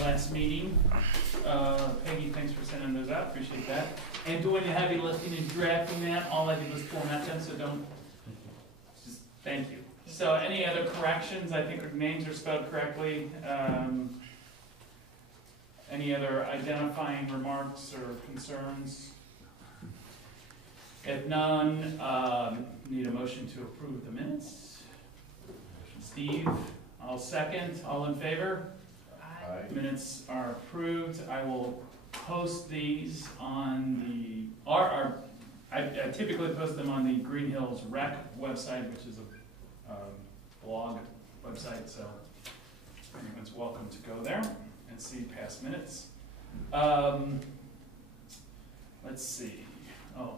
last meeting. Peggy, thanks for sending those out, appreciate that. And doing the heavy lifting and drafting that, all I did was format them, so don't, just thank you. So any other corrections? I think our names are spelled correctly. Any other identifying remarks or concerns? If none, need a motion to approve the minutes. Steve, I'll second. All in favor? Aye. Minutes are approved. I will post these on the, I typically post them on the Greenhills Rec website, which is a blog website, so anyone's welcome to go there and see past minutes. Let's see. Oh,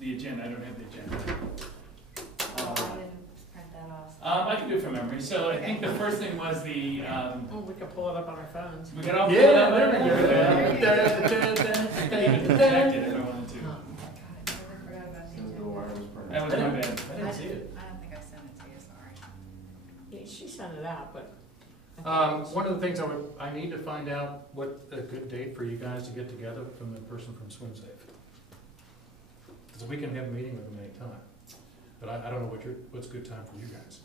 the agenda. I don't have the agenda. I didn't print that off. I can do it from memory. So I think the first thing was the. Oh, we could pull it up on our phones. We got all pulled up. there we go. I couldn't even project it if I wanted to. God, I never forgot about the agenda. That was my bad. I didn't see it. I don't think I sent it to you, sorry. Yeah, she sent it out, but. One of the things I need to find out what a good date for you guys to get together from the person from SwimSafe. Because we can have a meeting with them anytime, but I don't know what's a good time for you guys.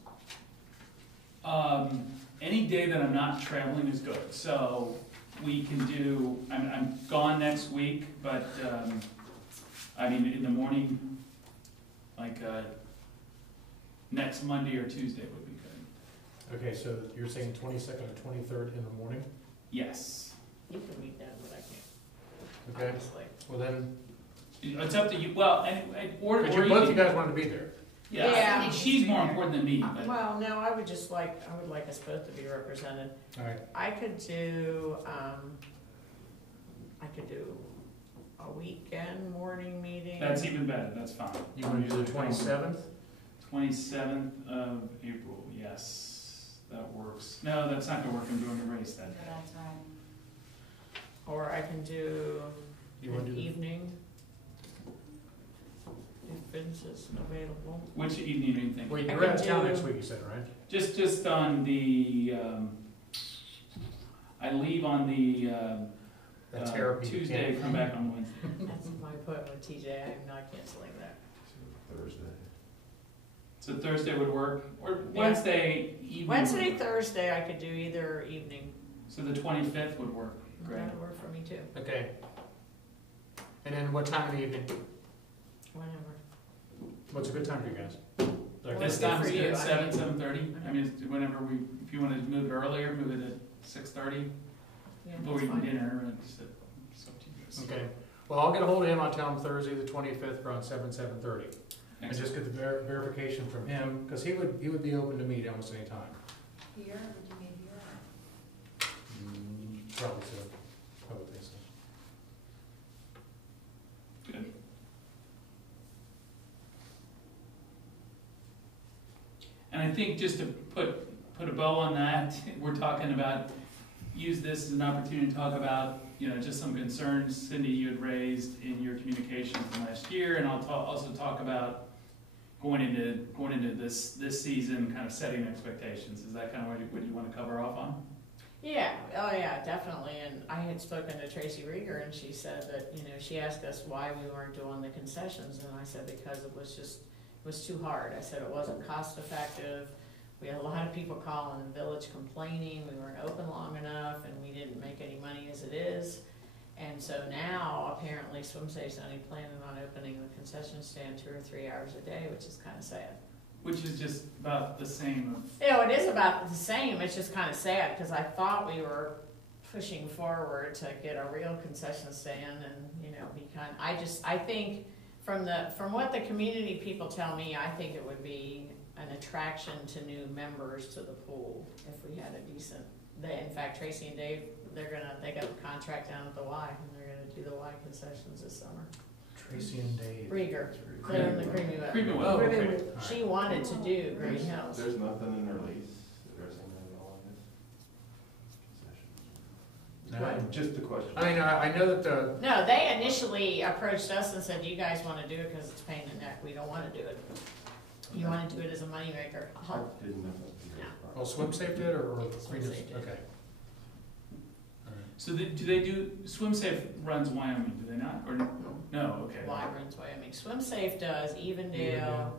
Any day that I'm not traveling is good. So we can do. I'm gone next week, but I mean in the morning, like next Monday or Tuesday would be good. Okay, so you're saying 22nd or 23rd in the morning? Yes. You can meet that, but I can't. Okay. Obviously. Well then, It's up to you. Well, or but both you guys want to be there. Yeah, Yeah. I think she's more important than me. But Well, no, I would like us both to be represented. All right. I could do a weekend morning meeting. that's even better. That's fine. You want to do the 27th? 27th of April. Yes, that works. No, that's not gonna work. I'm doing a race that No, day. that's right. Or I can do You want an to do evening. If Vince is available. Which evening do you think? Well, I you're could out of town do- next week, you said, right? Just on the. I leave on the That's therapy. you Tuesday. can't- Come back on Wednesday. That's my appointment with TJ. I'm not canceling that. Thursday. So Thursday would work, or Yeah. Wednesday evening. Wednesday, would work. Thursday, I could do either evening. So the 25th would work. Great. That would work for me too, Okay. And then what time in the evening? whenever. What's a good time for you guys? Like This good time for is you. good. I 7:30. I mean, it's whenever we. If you want to move it earlier, move it at 6:30 Yeah, before that's we fine. eat dinner. It's up to you guys. Okay. Well, I'll get a hold of him. I'll tell him Thursday, the 25th, around 7:30. And Excellent. just get the verification from him, because he would be open to meet almost any time. Here, would you meet here? Probably so. Probably think so. Good. And I think just to put a bow on that, we're talking about, use this as an opportunity to talk about, just some concerns, Cindy, you had raised in your communications from last year, and I'll also talk about going into this season, kind of setting expectations. Is that kind of what you want to cover off on? Yeah, oh yeah, definitely, and I had spoken to Tracy Rieger, and she said that, she asked us why we weren't doing the concessions, and I said because it was too hard. I said it wasn't cost effective. We had a lot of people calling the village complaining we weren't open long enough, and we didn't make any money as it is. And so now, apparently, SwimSafe's only planning on opening the concession stand 2 or 3 hours a day, which is kind of sad. Which is just about the same of. It is about the same, it's just kind of sad, because I thought we were pushing forward to get a real concession stand and, I think from what the community people tell me, I think it would be an attraction to new members to the pool if we had a decent, in fact, Tracy and Dave, they got a contract down at the Y, and they're gonna do the Y concessions this summer. Tracy and Dave. Rieger, they're in the Creamy Wet. Creamy Wet. Oh, okay. Creamy Wet. All right. She wanted to do Greenhills. There's nothing in their lease addressing that at all, I guess. No, Just the question. I know that the, No, they initially approached us and said, you guys wanna do it because it's a pain in the neck, we don't wanna do it. You wanna do it as a moneymaker. I didn't know that. No. well, SwimSafe did or SwimSafe Greenhills? did. Okay. All right. So do they do, Swim Safe runs Wyoming, do they not? Or no, okay. Y runs Wyoming. Swim Safe does Evendale, Yeah.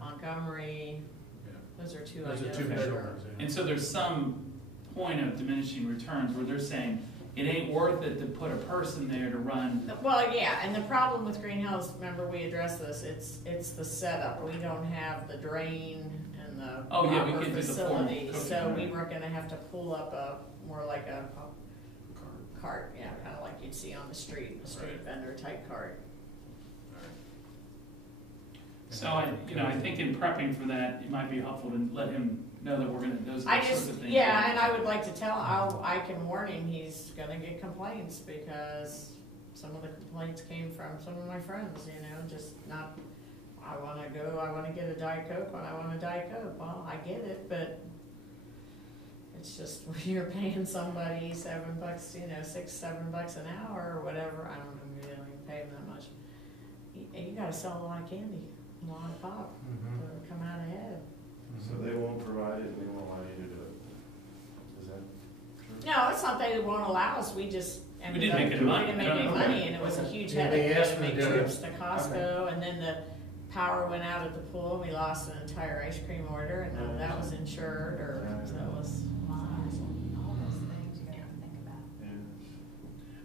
Montgomery, Yeah. those are two I Those know are two for big sure. ones, yeah. And so there's some point of diminishing returns where they're saying, it ain't worth it to put a person there to run. Well, yeah, and the problem with Greenhills, remember we addressed this, it's the setup. We don't have the drain and the Oh, yeah, we proper can do the formal facility. cooking, So we right. were gonna have to pull up more like a cart, yeah, kinda like you'd see on the street Right. vendor type cart. So I think in prepping for that, it might be helpful to let him know that we're gonna, those I are the sorts just, of things. yeah, and I would like to tell, I can warn him, he's gonna get complaints because some of the complaints came from some of my friends, just not, I wanna get a Diet Coke when I want a Diet Coke. Well, I get it, but it's just when you're paying somebody $7, $6-7 an hour or whatever, I don't know, maybe they don't even pay them that much. You gotta sell a lot of candy, a lot of pop to come out ahead. So they won't provide it and they won't allow you to do it? Is that true? No, it's not that they won't allow us, we just ended up. didn't make any money. We didn't make any Okay. money, and it was a huge Yeah, headache, they we had asked to me to make do it. trips to Costco, and then the power went out at the pool, we lost an entire ice cream order, and none of that was insured, so it was. All those things you gotta think about. Yeah.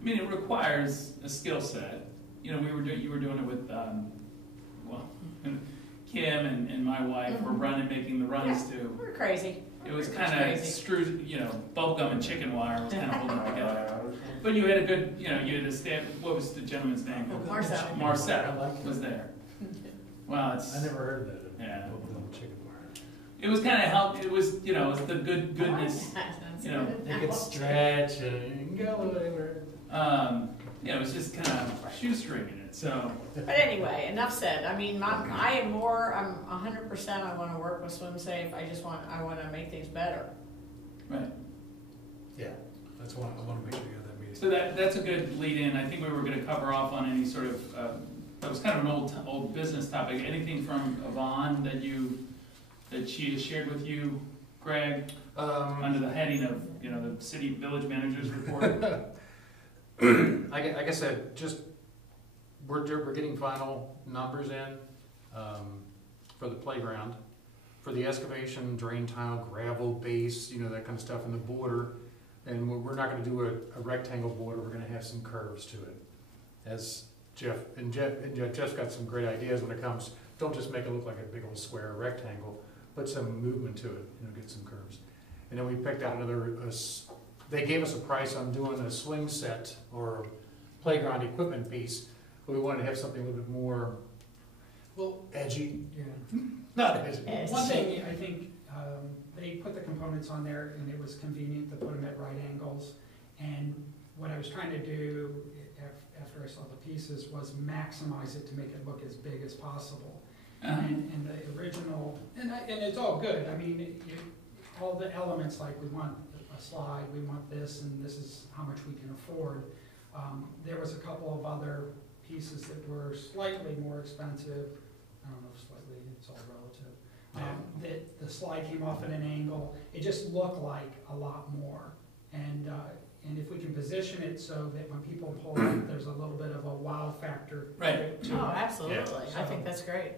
I mean, it requires a skill set. You were doing it with, Kim and my wife were making the runs too. We're crazy. It was It's kind of crazy. bubblegum and chicken wire was kind of holding it together. But you had a good, you had a stand, what was the gentleman's name? Marcel. Marcel was there. Well, it's, I never heard that. Yeah. Chicken wire. it was kind of help, it was, it's the goodness. That's You know, good. They could stretch and you can go whatever. It was just kind of shoestringing it, so. But anyway, enough said. I mean, I'm 100%, I wanna work with Swim Safe, I wanna make things better. Right. Yeah, that's why I want to make sure you have that meeting. So that's a good lead in. I think we were gonna cover off on any sort of, that was kind of an old business topic. Anything from Yvonne that she has shared with you, Greg, under the heading of, the city village manager's report? Like I said, just, we're getting final numbers in, for the playground, for the excavation, drain tile, gravel base, that kind of stuff in the border. And we're not gonna do a rectangle border, we're gonna have some curves to it. As Jeff's got some great ideas when it comes, don't just make it look like a big old square rectangle, put some movement to it, get some curves. And then we picked out they gave us a price on doing a swing set or playground equipment piece, but we wanted to have something a little bit more edgy. Yeah. Not edgy. One thing, I think, they put the components on there and it was convenient to put them at right angles. And what I was trying to do after I saw the pieces was maximize it to make it look as big as possible. And the original, and it's all good. I mean, all the elements, like we want a slide, we want this, and this is how much we can afford. There was a couple of other pieces that were slightly more expensive. I don't know if slightly, it's all relative. That the slide came off at an angle. It just looked like a lot more. And if we can position it so that when people pull up, there's a little bit of a wow factor Right. to it. Oh, absolutely, Yeah. I think that's great.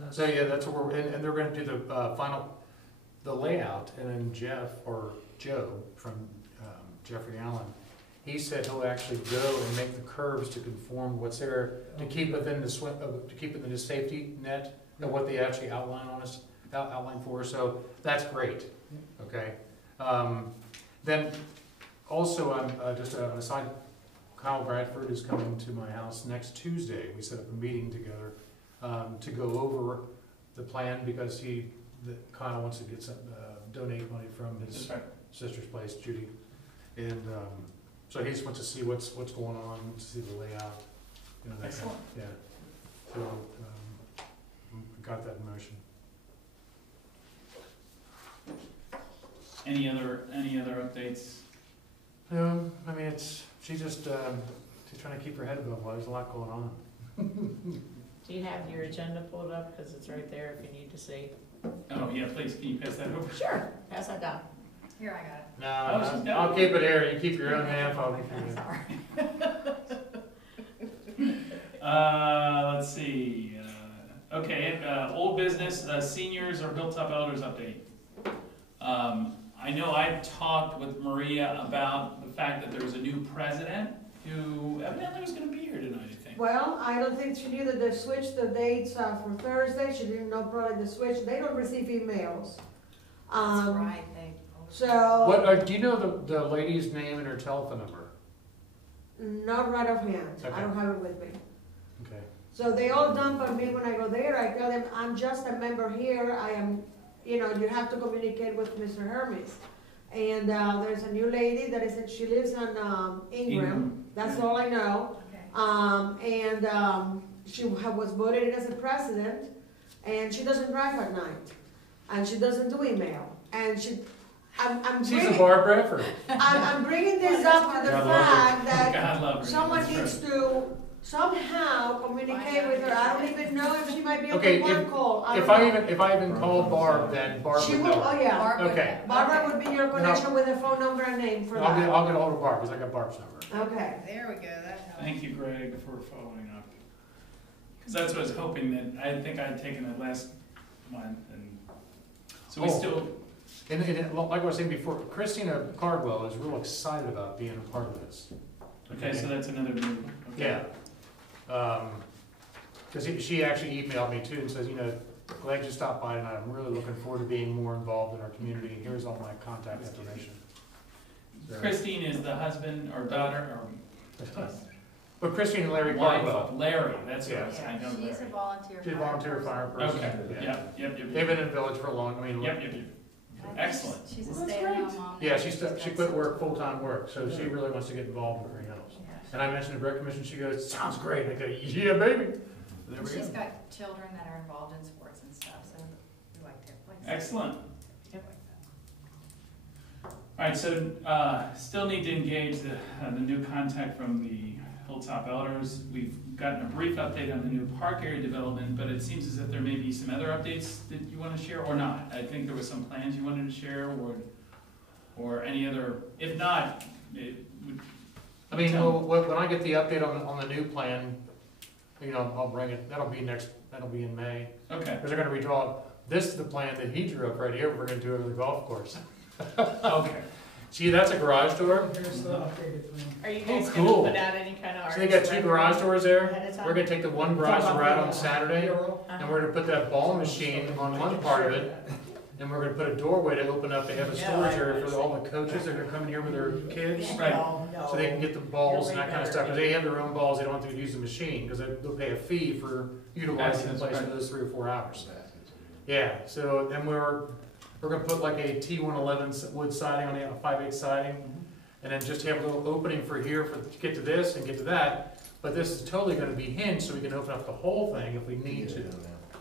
That's, So yeah, that's what and they're gonna do the layout, and then Jeff, or Joe from Jeffrey Allen, he said he'll actually go and make the curves to conform what's there, to keep within the safety net of what they actually outline for us, so that's great, okay? Then, also, I'm just an aside, Kyle Bradford is coming to my house next Tuesday. We set up a meeting together to go over the plan, because Kyle wants to get some, donate money from his sister's place, Judy. And so he just wants to see what's going on, to see the layout. That Excellent. kind of, yeah. So, we got that in motion. Any other updates? No, I mean, she's trying to keep her head above water. There's a lot going on. Do you have your agenda pulled up, because it's right there if you need to see? Oh, yeah, please, can you pass that over? Sure, pass that down. Here, I got it. No, Oh, she's I'll keep it here, you keep your own half, I'll keep I'm your. sorry. Let's see, okay, old business, seniors or Hilltop Elders update. I know I talked with Maria about the fact that there was a new president who evidently was gonna be here tonight, I think. Well, I don't think she knew that they switched the dates for Thursday. She didn't know probably the switch. They don't receive emails. That's right, they. So, What, do you know the lady's name and her telephone number? not right offhand. I Okay. don't have it with me. Okay. So they all dump on me when I go there. I tell them, I'm just a member here. I am, you have to communicate with Mr. Hermes. And there's a new lady that is, she lives on Ingram. That's all I know. Okay. She was voted in as a president, and she doesn't drive at night, and she doesn't do email, and She's a Barb Bradford. I'm bringing this up to the God love fact that God love her. someone That's needs right. to somehow communicate with her. I don't even know if she might be on Okay, the one call. If I even call Barb, then Barb She would will, know. oh yeah. Barb would Okay. know. Barbara would be your connection with a phone number and name for that. I'll get a hold of Barb, because I got Barb's number. Okay. There we go, that helps. Thank you, Greg, for following up. Because that's what I was hoping that, I think I'd taken it last month, and so we Oh. still, And like I was saying before, Christina Cardwell is real excited about being a part of this. okay, so that's another new, okay. Yeah. Because she actually emailed me too and says, glad you stopped by tonight. I'm really looking forward to being more involved in our community. Here's all my contact information. So- Christine is the husband or daughter But Christine and Larry or wife Cardwell, of Larry, that's what I Yeah. was saying, She's a Larry. volunteer. she's a volunteer fire person. Okay, Yeah. yep. They've been in the village for a long, Yep. Excellent. She's a Well, that's stay-at-home great. mom. Yeah, she quit work, full-time work, so she really wants to get involved in Greenhills. And I mentioned the Rec Commission, she goes, sounds great. I go, yeah, baby. There we She's go. got children that are involved in sports and stuff, so we like to. Excellent. Yep. All right, so, still need to engage the new contact from the Hilltop Elders. We've gotten a brief update on the new park area development, but it seems as if there may be some other updates that you want to share or not. I think there was some plans you wanted to share or any other, if not, it would. I mean, when I get the update on the new plan, I'll bring it, that'll be in May. Okay, Because they're gonna redraw, this is the plan that he drew up right here, we're gonna do over the golf course. okay. See, that's a garage door. Here's the updated plan. Are you guys cool. gonna put out any kind of? So they got two garage doors there. Ahead of time? We're gonna take the one garage door out on Saturday, Uh-huh. and we're gonna put that ball machine on one part of it, and we're gonna put a doorway to open up to have a storage area for all the coaches that are coming here with their kids. Right. No, no. So they can get the balls and that kind of stuff, because they have their own balls, they don't have to use the machine, because they'll pay a fee for utilizing the place for those 3 or 4 hours. Yeah, so then we're gonna put like a T111 wood siding on the 5/8 siding, and then just have a little opening for here to get to this and get to that, but this is totally gonna be hinged, so we can open up the whole thing if we need to.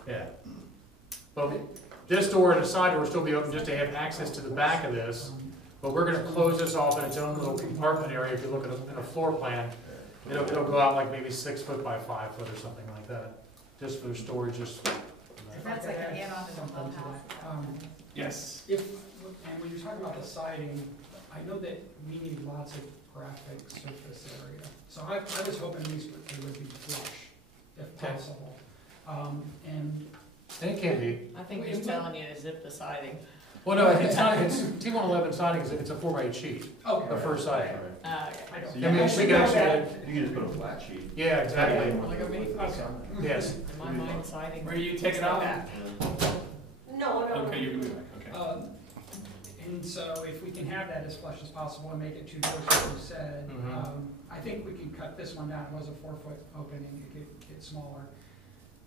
Yeah. But this door and the side door will still be open just to have access to the back of this, but we're gonna close this off in its own little compartment area. If you look at in a floor plan, it'll go out like maybe 6 foot by 5 foot or something like that, just for storage, just. That's like an add-on to the clubhouse. Yes. And when you're talking about the siding, I know that we need lots of graphic surface area. So I was hoping these would be flush, if Okay. possible. And And it can be. I think he's telling you to zip the siding. Well, no, it's not, it's T111 siding, it's a 4x8 sheet, okay. the first siding. Okay. I don't. So I mean, we can actually, You can just put a flat sheet. yeah, exactly, Look at me. yes. In my mind, siding. Where you take it off? No. Okay, you can move it, okay. And so if we can have that as flush as possible and make it 2 doors, like you said, Mhm. I think we can cut this one down. It was a 4-foot opening, it could get smaller.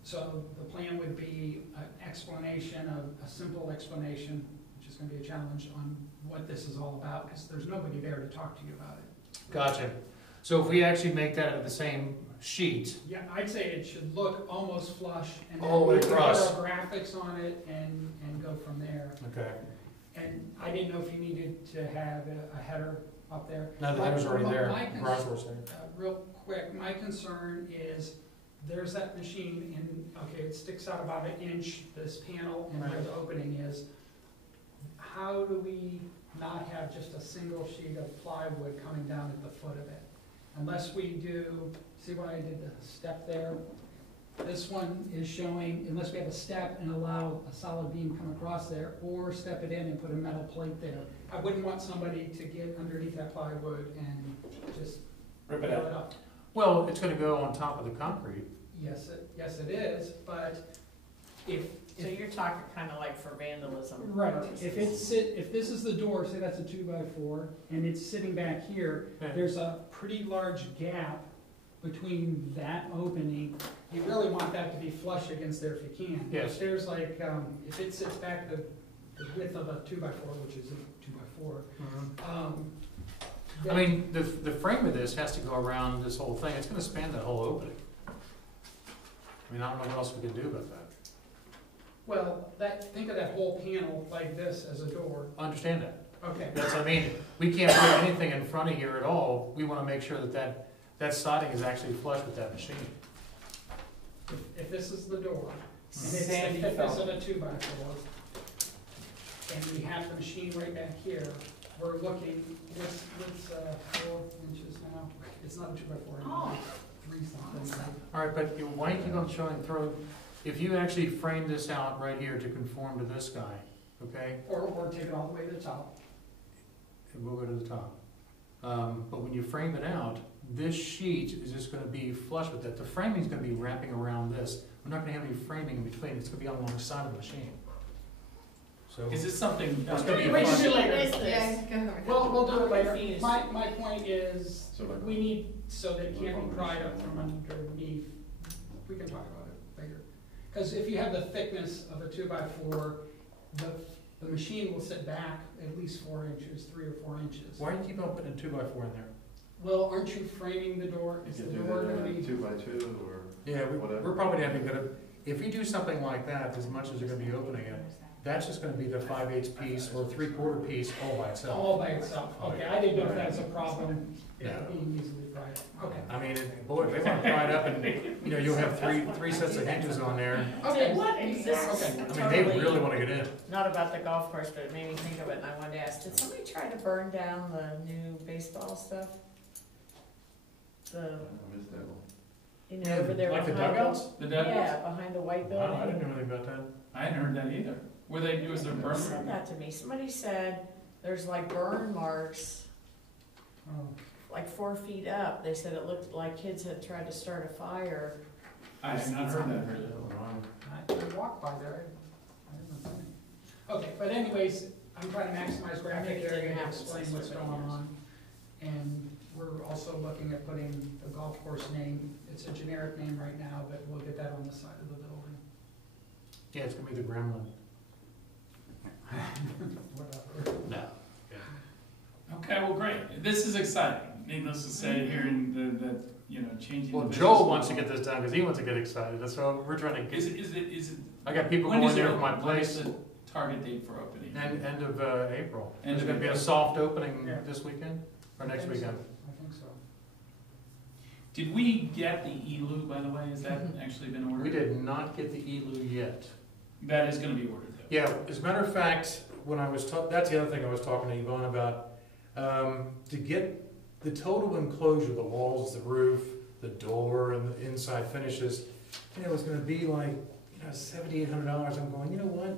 So the plan would be an explanation, a simple explanation, which is gonna be a challenge on what this is all about, because there's nobody there to talk to you about it. Gotcha. So if we actually make that the same sheet, Yeah, I'd say it should look almost flush, and then All the way we can put across. our graphics on it and go from there. okay. And I didn't know if you needed to have a header up there. No, the header's already there, My cons- garage door's there. Real quick, my concern is, there's that machine and, okay, it sticks out about 1 inch, this panel, and where Right. the opening is. How do we not have just a single sheet of plywood coming down at the foot of it. Unless we do, see why I did the step there? This one is showing, unless we have a step and allow a solid beam come across there, or step it in and put a metal plate there. I wouldn't want somebody to get underneath that plywood and just Rip nail it out. it up. Well, it's gonna go on top of the concrete. Yes, it is, but if, So you're talking kind of like for vandalism. right, if this is the door, say that's a 2x4, and it's sitting back here, Yeah. there's a pretty large gap between that opening. You really want that to be flush against there if you can. Yes. If there's like, if it sits back the width of a 2x4, which is a 2x4, I mean, the frame of this has to go around this whole thing, it's gonna span that whole opening. I mean, I don't know what else we can do about that. well, think of that whole panel like this as a door. I understand that. Okay, That's, I mean, we can't put anything in front of here at all, we wanna make sure that siding is actually flush with that machine. if this is the door, and it's the Sandy thickness felt. of a 2x4, and we have the machine right back here, we're looking, what's 4 inches now? It's not a 2x4 anymore, 3 something. All right, but why do you keep on showing if you actually frame this out right here to conform to this guy, okay? Or take it all the way to the top. We'll go to the top. But when you frame it out, this sheet is just gonna be flush with it. The framing's gonna be wrapping around this. We're not gonna have any framing in between, it's gonna be alongside of the machine. So, Is this something? It's gonna be Wait, flush. wait, wait. Is this? Yeah, go over. We'll do it later. Confused. My point is, So like- we need, so that it can't be pried up from underneath. We can talk about it later. Because if you have the thickness of a 2x4, the machine will sit back at least 4 inches, 3 or 4 inches. Why do you keep on putting a 2x4 in there? Well, aren't you framing the door? You Is the could do door that gonna be? 2x2 or Yeah, whatever. we're probably not even gonna, if you do something like that, as much as you're gonna be opening it, that's just gonna be the 5/8 piece or 3/4 piece all by itself. All by itself, okay, I didn't know if that was a problem, it No. being easily pried up, okay. I mean, boy, if they wanna pry it up and, you know, you'll have three sets of hinges on there. Okay. What is this? Okay. I mean, they really wanna get in. Not about the golf course, but it made me think of it, and I wanted to ask, did somebody try to burn down the new baseball stuff? The, I missed that one. you know, over there Like the behind dugouts? The dugouts? Yeah, behind the white Wow, I building. didn't know anything about that. I hadn't heard that either. Were they, was there Who said burn? that to me? Somebody said there's like burn marks, Oh. like 4 feet up. They said it looked like kids had tried to start a fire. I had not heard that. I walked by there, I didn't know anything. Okay, but anyways, I'm trying to maximize graphic Maybe it area didn't and happen explain since what's so going many years. on. And we're also looking at putting the golf course name, it's a generic name right now, but we'll get that on the side of the building. Yeah, it's gonna be the Gremlin. Whatever. No. Okay, well, great. This is exciting. Needless to say, hearing the you know, changing. Well, the Joel business wants to model. get this done, cause he wants to get excited, that's why we're trying to Is get, it, I got people when going is it there from my open? When is place, the target date for opening? end of April. End There's of gonna be a April. soft opening Yeah. this weekend, or next I think so. weekend. I think so. Did we get the ELU, by the way? Has that actually been ordered? We did not get the ELU yet. That is gonna be ordered though. Yeah, as a matter of fact, when I was that's the other thing I was talking to Yvonne about, to get the total enclosure, the walls, the roof, the door, and the inside finishes, and it was gonna be like, you know, $7,800. I'm going, you know what?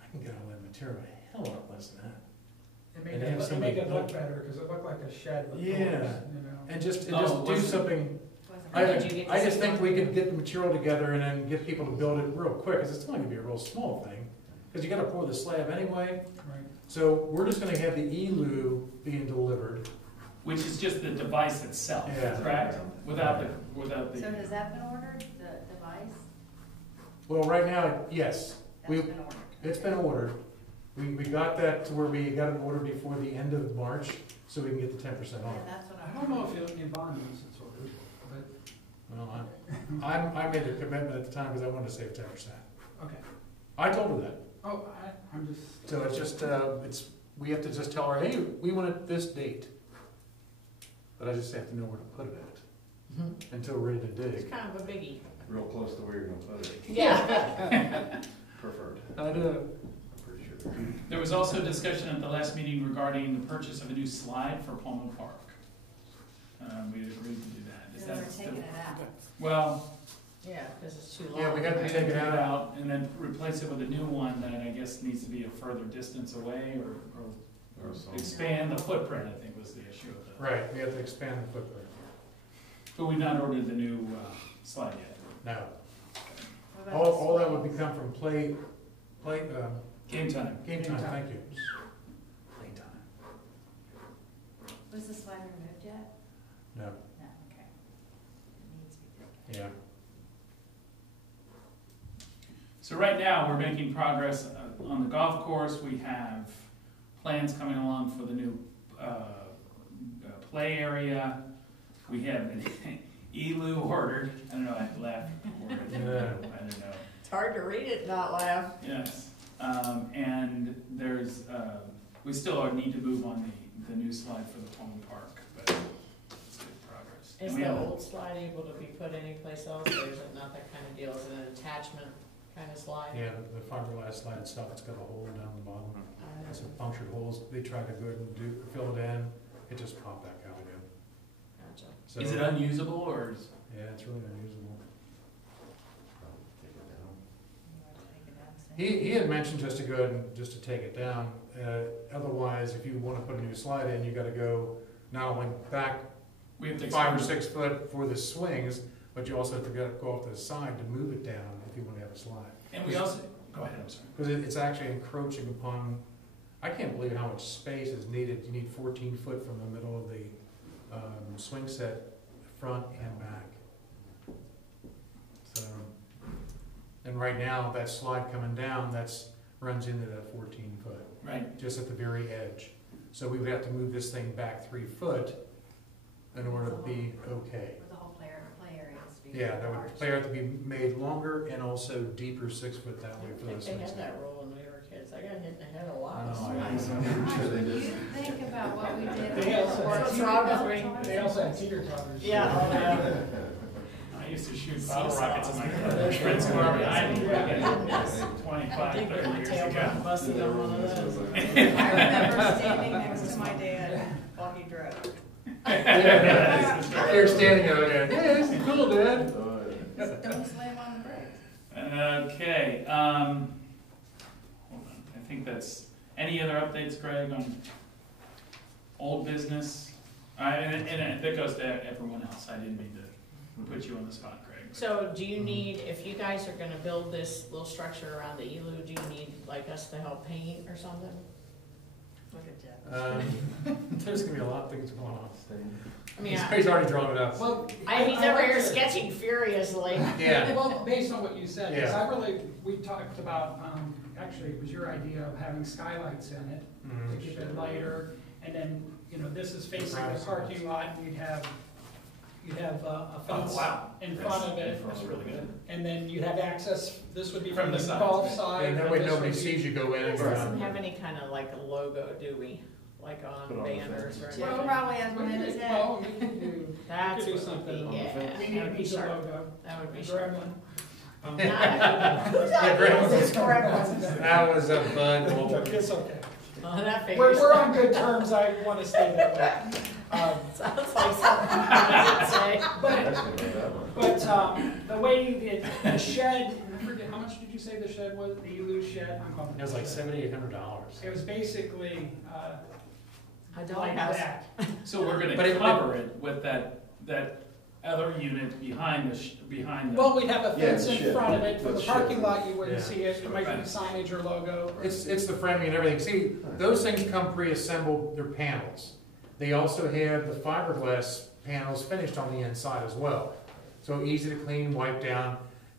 I can get all that material a hell of a lot less than that. It And made have it somebody look build- better, because it looked like a shed with Yeah. doors, you know. And just Oh, do was it? something. Wasn't Did you get to I just see think one? we could get the material together and then get people to build it real quick, because it's only gonna be a real small thing. Because you gotta pour the slab anyway, Right. so we're just gonna have the ELU being delivered. Which is just the device itself, Yeah. correct? Without the, So has that been ordered, the device? Well, right now, yes, We- That's been ordered. it's been ordered. We got that to where we got it ordered before the end of March, so we can get the 10% off. And that's what I I'm. don't know if Yvonne knows it's ordered, but, Well, I made a commitment at the time because I wanted to save 10%. okay. I told her that. Oh, I'm just. So it's just, we have to just tell her, hey, we want it this date. But I just have to know where to put it at until we're ready to It's dig. kind of a biggie. Real close to where you're gonna put it, Yeah. preferred, I do. I'm pretty sure. There was also discussion at the last meeting regarding the purchase of a new slide for Pullman Park. We agreed to do that. Is Then we're that taking it out. well? Yeah, because it's too long. Yeah, we got to take it out. And then replace it with a new one that I guess needs to be a further distance away or expand the footprint, I think was the issue of the. Right, we have to expand the footprint. But we've not ordered the new slide yet. No, What about all that the would become from game Game time. time, thank you. Playtime. Was the slide removed yet? No, No, okay. It needs to be taken. yeah. So right now, we're making progress on the golf course. We have plans coming along for the new play area. We have an ELU ordered. I don't know, I laughed. I don't know. It's hard to read it, and not laugh. Yes. And there's, we still need to move on the new slide for the Pullman Park, but it's good progress. Is And we the have- old slide able to be put anyplace else, or is it not that kind of deal? Is it an attachment kind of slide? Yeah, the fiberglass slide itself, it's got a hole down the bottom. It's a punctured holes. They tried to go ahead and fill it in. It just popped back out again. Gotcha. So, Is it unusable or is? yeah, it's really unusable. Take it down. You want to take it out, so- He had mentioned just to go ahead and just to take it down. Otherwise, if you want to put a new slide in, you got to go not only back We have to 5 or expand 6 foot for the swings, but you also have to go off to the side to move it down if you want to have a slide. And we also, go ahead, I'm sorry. Because it's actually encroaching upon, I can't believe how much space is needed. You need 14 foot from the middle of the swing set, front and back. So, and right now, that slide coming down, runs into that 14 foot, Right. just at the very edge. So we would have to move this thing back 3 foot in order to be okay. For the whole play area has to be. Yeah, that would enlarged. play to be made longer and also deeper 6 foot that I way don't for think the they swing had set. that rule when we were kids. I got hit in the head a lot. I know, I Nice. know. Gosh, Sure they when did. you think about what we did. They also before, had What's wrong with me? They also had teeter totters. Yeah, oh, yeah. I used to shoot bottle Seesaws. rockets in my friends who are behind me. I 25, did get 30 my years tail ago. busted on one of those. I remember standing next to my dad while he drove. They're standing over there, yeah, this is cool, Dad. Oh, yeah. Don't slam on the brakes. Okay, hold on, I think that's, any other updates, Greg, on old business? And that goes to everyone else, I didn't mean to put you on the spot, Greg. So do you need, if you guys are gonna build this little structure around the ELU, do you need like us to help paint or something? Look at Jeff. There's gonna be a lot of things going on. I mean, He's already drawn it up. Well, he's over like here to- sketching furiously. Yeah, Well, based on what you said, because Yeah. we talked about, actually, it was your idea of having skylights in it to Mhm. keep it lighter, and then, this is facing the Privacy. parking lot, and you'd have a fence Oh, wow. in front of it, That's really good. and then you'd have access, this would be From from the the sides, golf right? side. and that and way this nobody would be- sees you go in and This go doesn't out. have any kind of like a logo, do we? Like Put on on the banners or fence. Jeff anything? probably has one in his head. Well, we could do, That's do what would something be, on the yeah, fence. we that need would to be use a sharp. logo, That would be a sharp. gremlin. Whose idea was this gremlin? That was a bud. It's okay. Oh, that figures. We're on good terms, I want to stay that way. Sounds like something I would say. But, Actually, not that one. but the way the shed, I forget, how much did you say the shed was, the ELU shed? I'm calling It was like shed. $7,800. It was basically, A like doghouse. that. So we're But gonna it- cover it with that other unit behind the. Well, we'd have a Yeah, fence the in shed. front of it, for the That's parking shed. lot, you wouldn't Yeah. see it, it might be Right. signage or logo. It's the framing and everything. See, those things come pre-assembled, they're panels. They also have the fiberglass panels finished on the inside as well. So easy to clean, wipe down,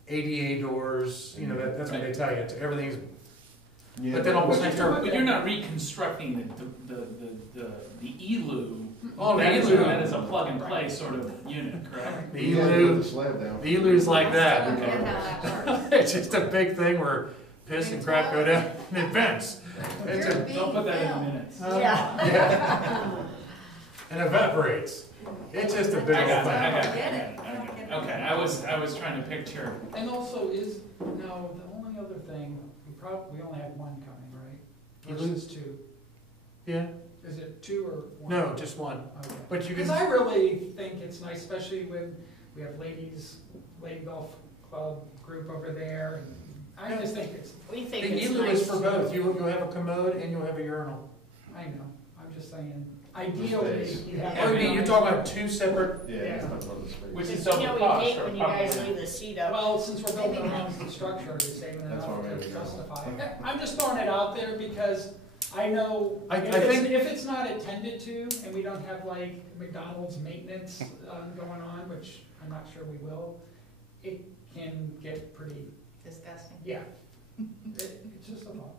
ADA doors, that's what they tell you. Everything's, Yeah, but then all of a sudden start, But you're not reconstructing the ELU. oh, the That ELU, is a plug and play sort of unit, correct? the You had to put ELU, the slab down. the ELU's like I that. still don't get how that works. It's just a big thing where piss and crap go down and it vents. It's You're a, being Don't put that in the filmed. minutes. Yeah. yeah. And evaporates. It's just a big I old got it, thing. I got it, Get I it. got it, I got it. Okay, I was trying to picture, And also the only other thing, we only have one coming, right? versus two? Yeah, Is it two or one? no, just one. Okay. But you Because can, I really think it's nice, especially when we have lady golf club group over there, and I just think it's, We the think it's igloo nice. is for both. You'll have a commode and you'll have a urinal. I know, I'm just saying, ideally, Space. you have. I mean, you're talking about two separate, Yeah, it's not about the space. Which is You double know, cost we hate for a when you couple guys of- leave the seat up. Well, since we're building our own structure, you're saving That's enough why we to go. justify it. I'm just throwing it out there because I know I if think- it's not attended to and we don't have like McDonald's maintenance going on, which I'm not sure we will, it can get pretty, Disgusting. yeah. It's just a lot.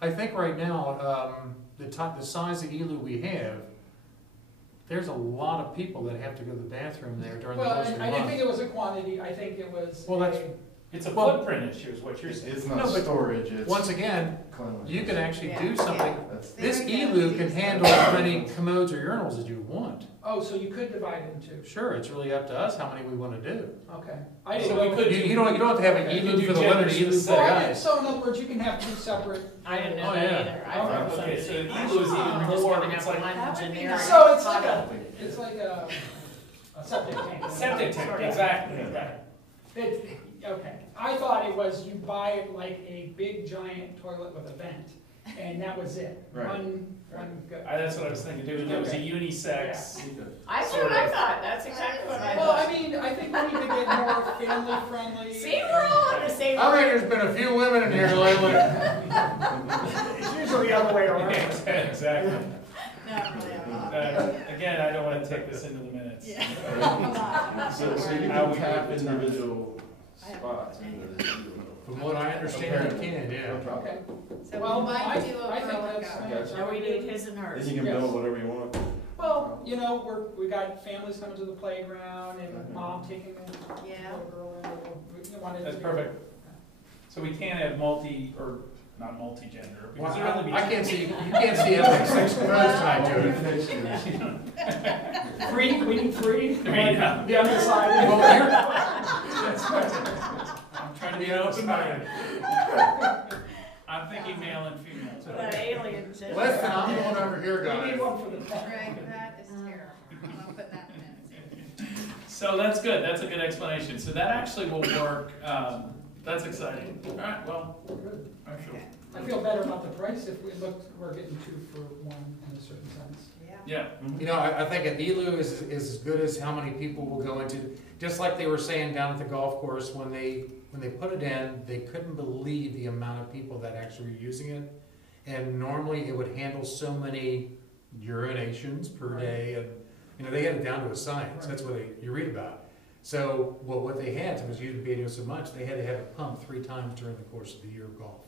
I think right now, the size of igloo we have, there's a lot of people that have to go to the bathroom there during the Well, course of and the I didn't month. think it was a quantity, I think it was. Well, that's- It's a Well- footprint issue is what you're saying. It's No, not but storage, it's Once again, cleanliness. you can actually Yeah, do yeah. something. That's, This There we go. igloo can handle as many commodes or urinals as you want. Oh, so you could divide it into, Sure, it's really up to us how many we wanna do. okay. I didn't So know. we could You don't have to have an Okay. igloo You do for the women, gender an igloo for the specific. guys. So in other words, you can have two separate. I didn't know Oh, that yeah. either. I thought it was Okay, the so same. the igloo is even We're just more, gonna it's have like one That would be generic nice. So it's like product. it's like a septic tank. septic tank, exactly, right. Okay, I thought it was you buy it like a big giant toilet with a vent, and that was it. Right. One go. That's what I was thinking, it was a Okay. unisex. That's what I thought, that's exactly what I Well, thought. I mean, I think we need to get more family friendly. See, we're all on the same. I think there's been a few women in here lately. It's usually the other way around. Exactly. Not really a lot. Again, I don't wanna take this into the minutes. Yeah. So you How can we tap could individual I have spots. no in the igloo. From what I understand, you can, No yeah. problem. Okay, So well, we I might do a think girl and that's. guy. Gotcha. Now we need his and hers. Then you can Yes. build whatever you want. Well, you know, we got families coming to the playground and Mhm. mom taking the Yeah. little girl and we wanted. That's to be- perfect. So we can't have not multi-gender, because there Well, only be. I can't see, you can't see it like 6 commodes tonight, Judith. Free, we need free. There you go. The other side. I'm trying to be open-minded. I'm thinking male and female. so- That alien shit. Listen, I'm going over here, We guys. need one for the. Greg, that is terrible. I'll put that in minutes. So that's good, that's a good explanation. So that actually will work, that's exciting. All right, well, Good. I feel, I feel better about the price if we look, we're getting two for one in a certain sense. Yeah. yeah, You know, I think an igloo is as good as how many people will go into, just like they were saying down at the golf course, when they put it in, they couldn't believe the amount of people that actually were using it. And normally it would handle so many urinations per day, and, you know, they had it down to a science, that's what you read about. So, well, what they had, was using being so much, they had to have it pumped 3 times during the course of the year of golf.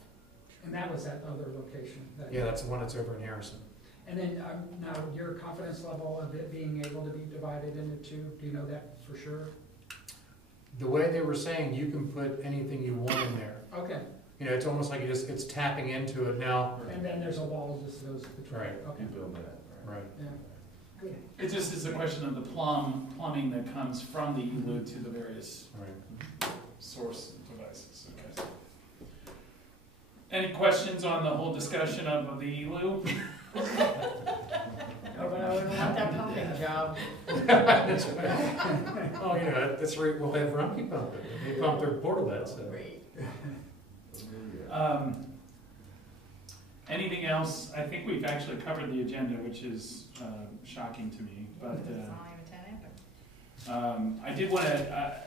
And that was that other location. that- Yeah, that's the one that's over in Harrison. And then, now, your confidence level of it being able to be divided into two, do you know that for sure? The way they were saying, you can put anything you want in there. Okay, You know, it's almost like it's tapping into it now. and then there's a wall just goes between. Right. Okay, You build that, right? Right. yeah, good. it just is a question of the plumbing that comes from the igloo to the various Right. source devices, okay. Any questions on the whole discussion of the igloo? Oh, but I wouldn't want that pumping job. That's right. Oh, you know, that's right, we'll have Rumpke pump it. They pump their portalets, so. Anything else? I think we've actually covered the agenda, which is shocking to me, but It's not even 10 after. I did want to,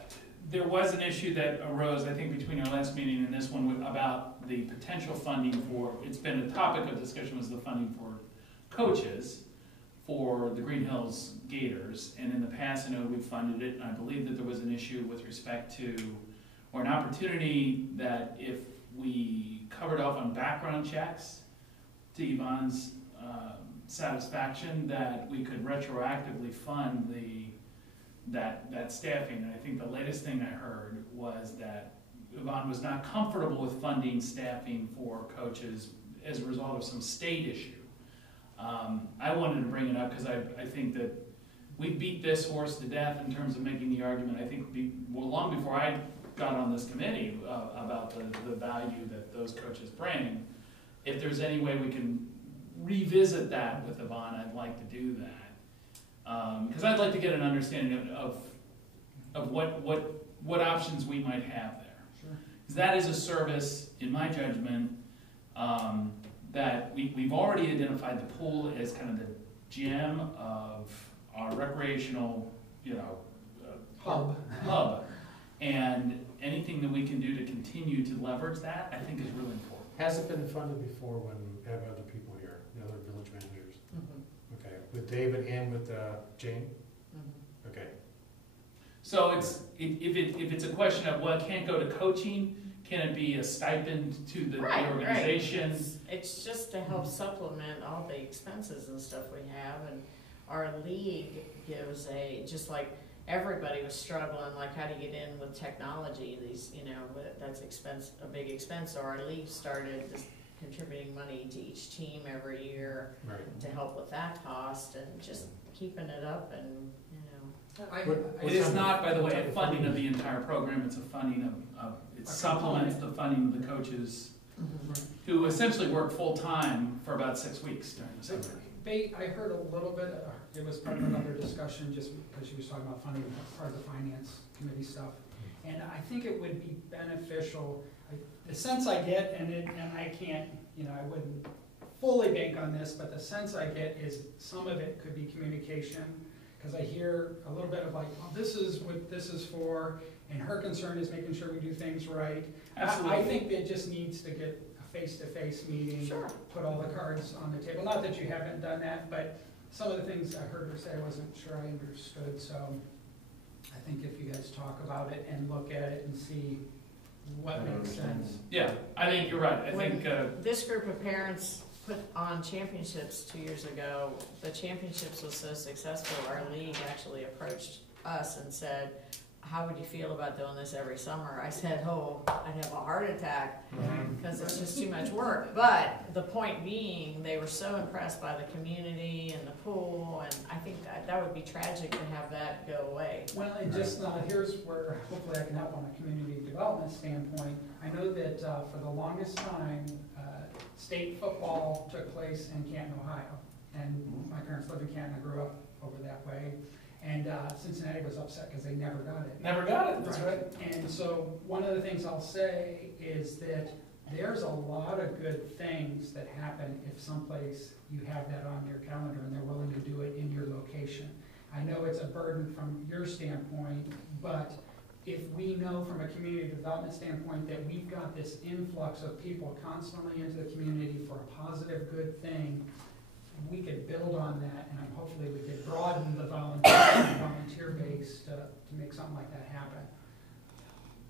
there was an issue that arose, I think, between our last meeting and this one about the potential funding for, it's been a topic of discussion, was the funding for coaches for the Greenhills Gators. And in the past, I know we've funded it, and I believe that there was an issue with respect to, or an opportunity that if we covered off on background checks to Yvonne's satisfaction, that we could retroactively fund that staffing. And I think the latest thing I heard was that Yvonne was not comfortable with funding staffing for coaches as a result of some state issue. I wanted to bring it up because I think that we beat this horse to death in terms of making the argument. I think long before I got on this committee about the value that those coaches bring. if there's any way we can revisit that with Yvonne, I'd like to do that. Because I'd like to get an understanding of what options we might have there. Sure. Because that is a service, in my judgment, that we've already identified the pool as kind of the gem of our recreational, hub. And anything that we can do to continue to leverage that, I think is really important. Has it been funded before when we have other people here, the other village managers? Okay, with David and with Jane? Okay. So if it's a question of, well, it can't go to coaching, can it be a stipend to the organization? Right. It's just to help supplement all the expenses and stuff we have, and our league gives just like everybody was struggling, like how do you get in with technology, that's a big expense, so our league started just contributing money to each team every year to help with that cost, and just keeping it up, and It is not, by the way, a funding of the entire program, it's a funding it supplements the funding of the coaches who essentially work full-time for about 6 weeks during the summer. I heard a little bit, it was part of another discussion, just because she was talking about funding, part of the finance committee stuff. And I think it would be beneficial, the sense I get, and I can't, I wouldn't fully bank on this, but the sense I get is some of it could be communication, because I hear a little bit of like, well, this is what this is for, and her concern is making sure we do things right. Absolutely. I think it just needs to get a face-to-face meeting, put all the cards on the table. Not that you haven't done that, but some of the things I heard her say I wasn't sure I understood, so I think if you guys talk about it and look at it and see what makes sense. Yeah, I think you're right. I think this group of parents put on championships 2 years ago. The championships was so successful, our league actually approached us and said, how would you feel about doing this every summer? I said, I'd have a heart attack because it's just too much work. But the point being, they were so impressed by the community and the pool, and I think that would be tragic to have that go away. Well, and just here's where hopefully I can help on a community development standpoint. I know that for the longest time, state football took place in Canton, Ohio. And my parents lived in Canton, I grew up over that way. And Cincinnati was upset because they never got it. Never got it, that's right. And so one of the things I'll say is that there's a lot of good things that happen if someplace you have that on your calendar and they're willing to do it in your location. I know it's a burden from your standpoint, but if we know from a community development standpoint that we've got this influx of people constantly into the community for a positive, good thing, we could build on that, and hopefully we could broaden the volunteer base to make something like that happen.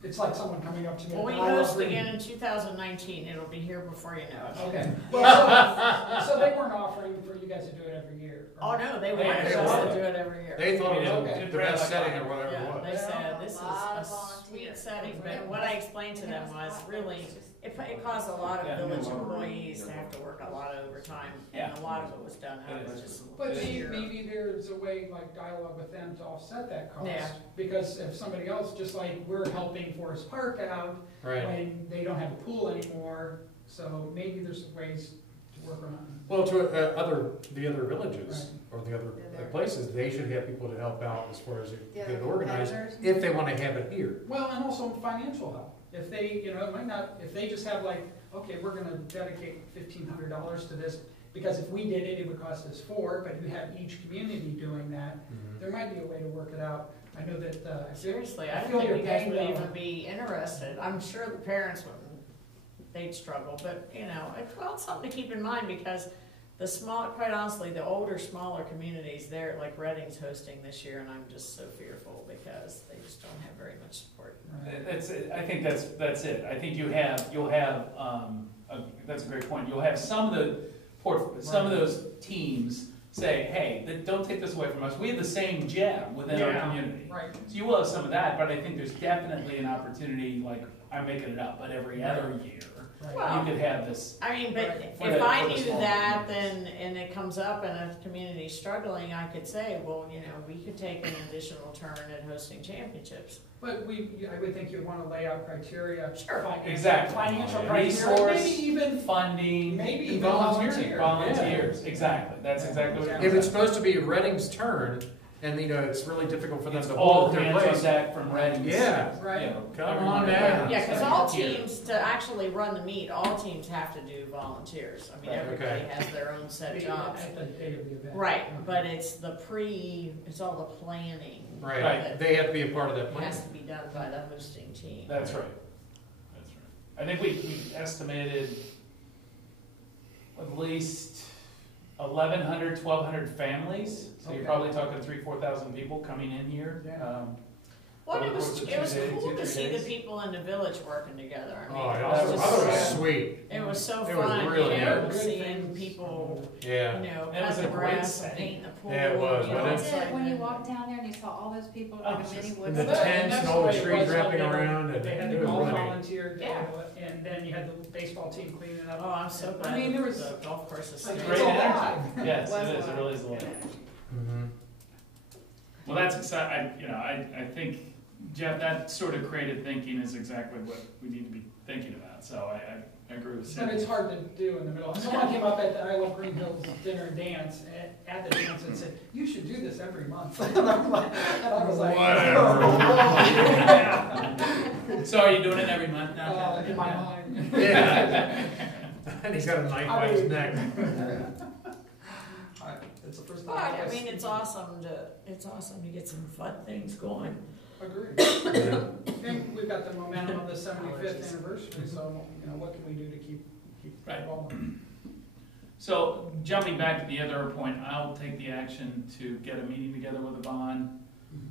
It's like someone coming up to me. Well, we host again in 2019. It'll be here before you know it. Okay. Well, so they weren't offering for you guys to do it every year? Oh, no, they wanted us to do it every year. They thought it was the best setting or whatever it Yeah, was. they said, this is a sweet setting, but what I explained to them was really, it caused a lot of village employees to have to work a lot of overtime, and a lot of it was done out of just But sheer. maybe there's a way, like dialogue with them to offset that cost. Yeah. Because if somebody else, just like we're helping Forest Park out, when they don't have a pool anymore, so maybe there's ways to work around. Well, to the other villages or the other places, they should have people to help out as far as get it organized if they want to have it here. Well, and also financial help. If they, it might not, if they just have like, okay, we're gonna dedicate $1,500 to this, because if we did it, it would cost us $4, but you have each community doing that, there might be a way to work it out. I know that, Seriously, I don't think you guys would even be interested. I'm sure the parents wouldn't, they'd struggle, but it's something to keep in mind, because quite honestly, the older, smaller communities, they're like Reading's hosting this year, and I'm just so fearful because they just don't have very much support. That's it. I think that's it. I think you'll have that's a great point. You'll have some of those teams say, hey, don't take this away from us. We have the same gem within our community. Right. So you will have some of that, but I think there's definitely an opportunity, like I'm making it up, but every other year Right. Well, you could have this. I mean, but Right. For if the- I for the knew small that, communities. then, and it comes up and a community's struggling, I could say, well, you know, we could take an additional turn at hosting championships. But I would think you'd wanna lay out criteria. Sure. Exactly. Financial criteria, Resource, maybe even, funding. maybe even Volunteer. Volunteers, exactly, that's exactly what it If is. it's supposed to be Reading's turn, and, you know, it's really difficult for them It's to all hold their hands on place. deck from Reading. Yeah. Right. Come on down. Yeah, cause all Here. teams, to actually run the meet, all teams have to do volunteers. I mean, Right. everybody Okay. has their own set jobs. at the day of the event. Right, Okay. but it's it's all the planning. Right, that they have to be a part of that plan. has to be done by the hosting team. That's right, that's right. I think we estimated at least 1,100, 1,200 families, so you're Okay. probably talking 3,000, 4,000 people coming in here. Yeah. Well, Over it the was, course of it was 2 days, cool 2, to 3 see the days. people in the village working together. I Oh, mean, yeah, it I was thought it was just, sweet, it was so It was fun, really you know, good. seeing people, yeah. you know, And it cut was the a great grass and setting. paint the pool. Yeah, it was, you know, wasn't it's That's it, like- when you walked down there and you saw all those people Oh, like a it's mini just- woods. And the tents and all the trees wrapping around, and They had it the was golf really neat. volunteer, Yeah. and then you had the baseball team cleaning up. Oh, I'm so I glad mean, there was, the golf course is like, still. Great it's energy. alive. Yes, Was it is, it alive. really is a lot. Mhm. Well, that's exciting, I think, Jeff, that sort of creative thinking is exactly what we need to be thinking about, so I agree with But Cindy. it's hard to do in the middle. Someone came up at the I Love Greenhills dinner and dance, at the dance and said, you should do this every month. And I was like, Whatever. So are you doing it every month now? in my mind. Yeah. And he's got a knife by his neck. It's the first But, time. I mean, it's awesome to get some fun things going. Agree. Yeah. And we've got the momentum of the 75th anniversary, so, what can we do to keep Right. rolling? So jumping back to the other point, I'll take the action to get a meeting together with Yvonne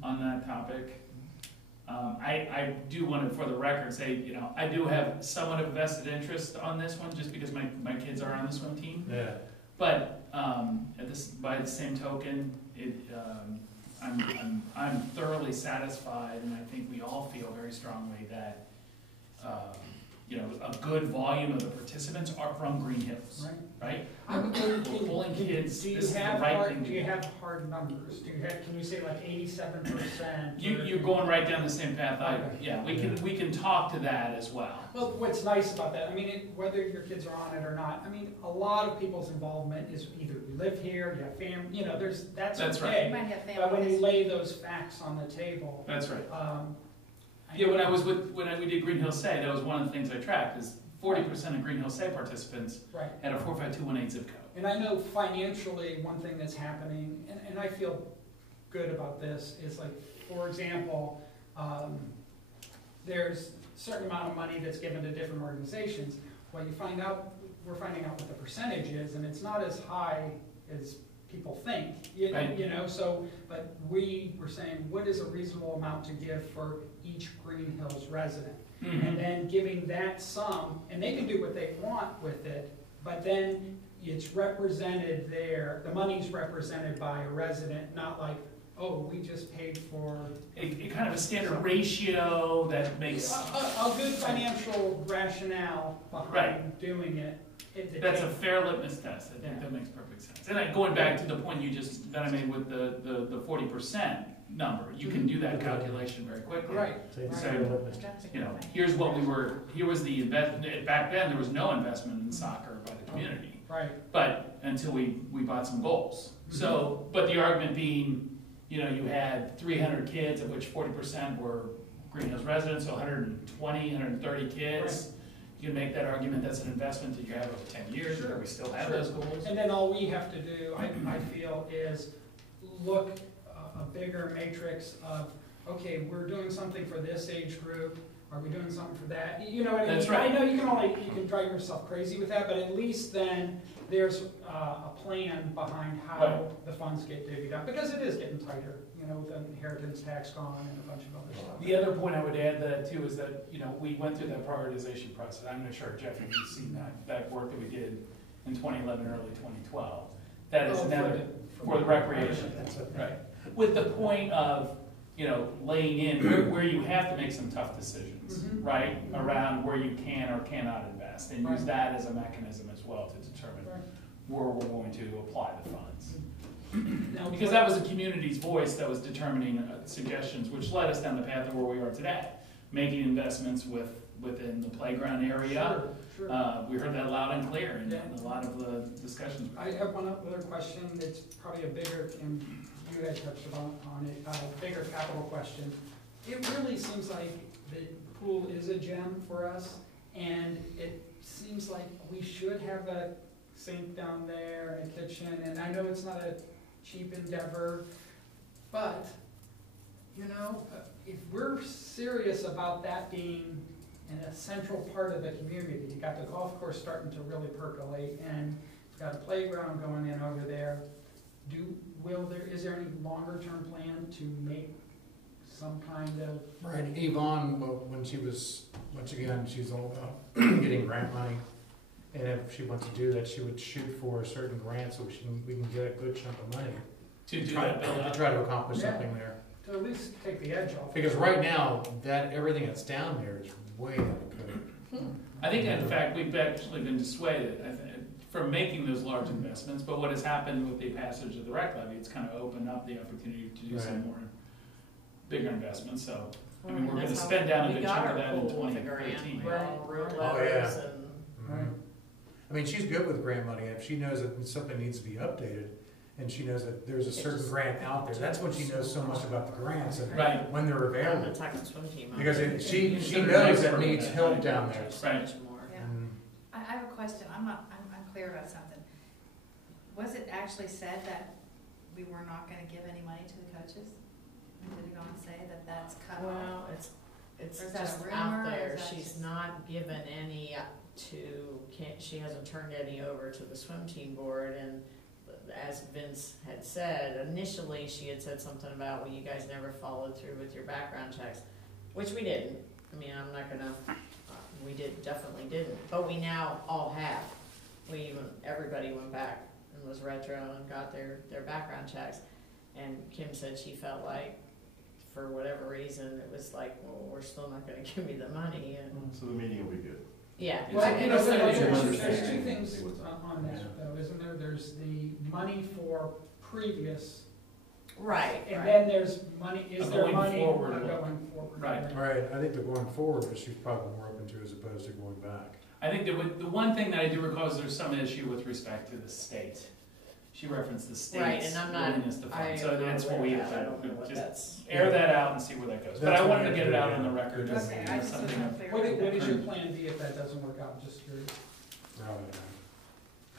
on that topic. I do want to, for the record, say, I do have somewhat of a vested interest on this one, just because my kids are on the swim team. Yeah. But by the same token, I'm thoroughly satisfied, and I think we all feel very strongly that a good volume of the participants are from Greenhills, Right. right? I'm Pulling kids, Do you this is the have right hard, thing to do you do. have hard numbers? Can you say like 87%? You're going right down the same path. Okay. We can talk to that as well. Well, what's nice about that, whether your kids are on it or not, a lot of people's involvement is either you live here, you have family, that's That's okay. You might have But when you families. lay those facts on the table, That's right. I When we did Greenhills Say, that was one of the things I tracked, is 40% of Greenhills Say participants right. had a 45218 zip code. And I know financially, one thing that's happening, and I feel good about this, is like, for example, there's a certain amount of money that's given to different organizations. Well, we're finding out what the percentage is, and it's not as high as people think, Right. but we were saying, what is a reasonable amount to give for each Greenhills resident? And then giving that sum, and they can do what they want with it, but then it's represented there, the money's represented by a resident, not like, oh, we just paid for. A kind of a standard ratio that makes, A good financial rationale Right. behind doing it. that's a fair litmus test. I think that makes perfect sense. And going back to the point that I made with the 40% number, you can do that calculation very quickly. Right. Here's what here was the investment, back then, there was no investment in soccer by the community. Right. But until we bought some goals. So, but the argument being, you had 300 kids, of which 40% were Greenhills residents, so 120, 130 kids. You can make that argument that's an investment that you have over 10 years, Sure. where we still have Sure. those goals. And then all we have to do, I feel, is look a bigger matrix of, okay, we're doing something for this age group, are we doing something for that? You know what I mean? That's right. I know you can drive yourself crazy with that, but at least then there's a plan behind how Right. the funds get divvied up, because it is getting tighter, with the inheritance tax gone and a bunch of other stuff. The other point I would add to that too is that, we went through that prioritization process. I'm not sure, Jeff, if you've seen that work that we did in 2011, early 2012. That is another, for the recreation. Right. With the point of, laying in where you have to make some tough decisions, Mhm. right? Around where you can or cannot invest. invest, and use that as a mechanism as well to determine where we're going to apply the funds. Now, Because that was the community's voice that was determining suggestions, which led us down the path of where we are today, making investments within the playground area. Sure. We heard that loud and clear in a lot of the discussions. I have one other question that's probably a bigger, and you had touched on it, a bigger capital question. It really seems like the pool is a gem for us, and it seems like we should have a sink down there and a kitchen, and I know it's not a cheap endeavor, but, you know, if we're serious about that being a central part of the community, you got the golf course starting to really percolate, and you've got a playground going in over there, is there any longer term plan to make some kind of? Right, Yvonne, when she was, once again, she's all about getting grant money. And if she wants to do that, she would shoot for a certain grant so we can get a good chunk of money. To do that build To up. try to accomplish Yeah. something there. To at least take the edge off. Because right now, everything that's down there is way out of code. I think in fact, we've actually been dissuaded from making those large investments, but what has happened with the passage of the rec levy, it's kind of opened up the opportunity to do some Right. more bigger investments, so. I mean, And we're gonna that's how spend down a we good got chunk our of that in pool with a grant. 2013. We're all root Oh, letters yeah. and. Right. I mean, she's good with grant money. If she knows that something needs to be updated, and she knows that there's a certain grant out there, that's when she knows so much about the grants and Right. when they're I'm the available. Texas swim team. Because she Consider knows that that needs help down there. So Right. much more. Yeah. Mm. I have a question, I'm unclear about something. Was it actually said that we were not gonna give any money to the coaches? Did it go and say that that's cut off? Well, it's Or is that a just rumor, out or there, is that she's just- not given any she hasn't turned any over to the swim team board, and as Vince had said, initially she had said something about, well, you guys never followed through with your background checks, which we didn't. I mean, I'm not gonna, definitely didn't, but we now all have. Everybody went back and was retro and got their background checks, and Kim said she felt like, for whatever reason, it was like, well, we're still not gonna give you the money, and, So the meeting will be good. yeah. Well, you know, It's- there's two it's- things on that though, isn't there? There's the money for previous, Right, and right. then there's money, is there Going money forward. going forward? Right. Right, I think the going forward, is she's probably more open to as opposed to going back. I think the one thing that I do recall is there's some issue with respect to the state. She referenced the Right, state's and I'm not, willingness to I fund, so am not that's what aware we of have that. I don't know to what just that's. air that out and see where that goes. But That's I what wanted we to get have it to out do. on the record as Okay, I just something. wasn't clear. What is your plan B if that doesn't work out? Just curious.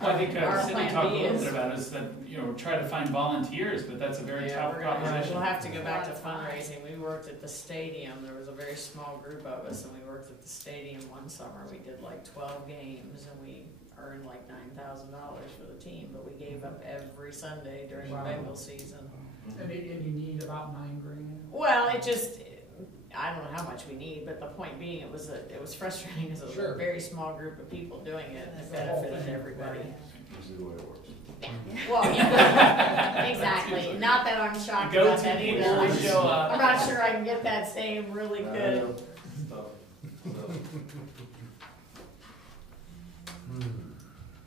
Well, I think Our Cindy plan talked a B little is- bit about is that, try to find volunteers, but that's a very Yeah, tough proposition. we'll have to go back to fundraising. We worked at the stadium, there was a very small group of us, and we worked at the stadium one summer. We did like 12 games, and we earned like $9,000 for the team, but we gave up every Sunday during the Wow. Bengal season. And you need about $9,000. Well, I don't know how much we need, but the point being, it was frustrating because it was Sure. a very small group of people doing it, and it The whole benefited thing, everybody. right. Usually the way it works. Well, yeah, exactly. Not that I'm shocked Go about to that people either. who show up. I'm not sure I can get that same really good.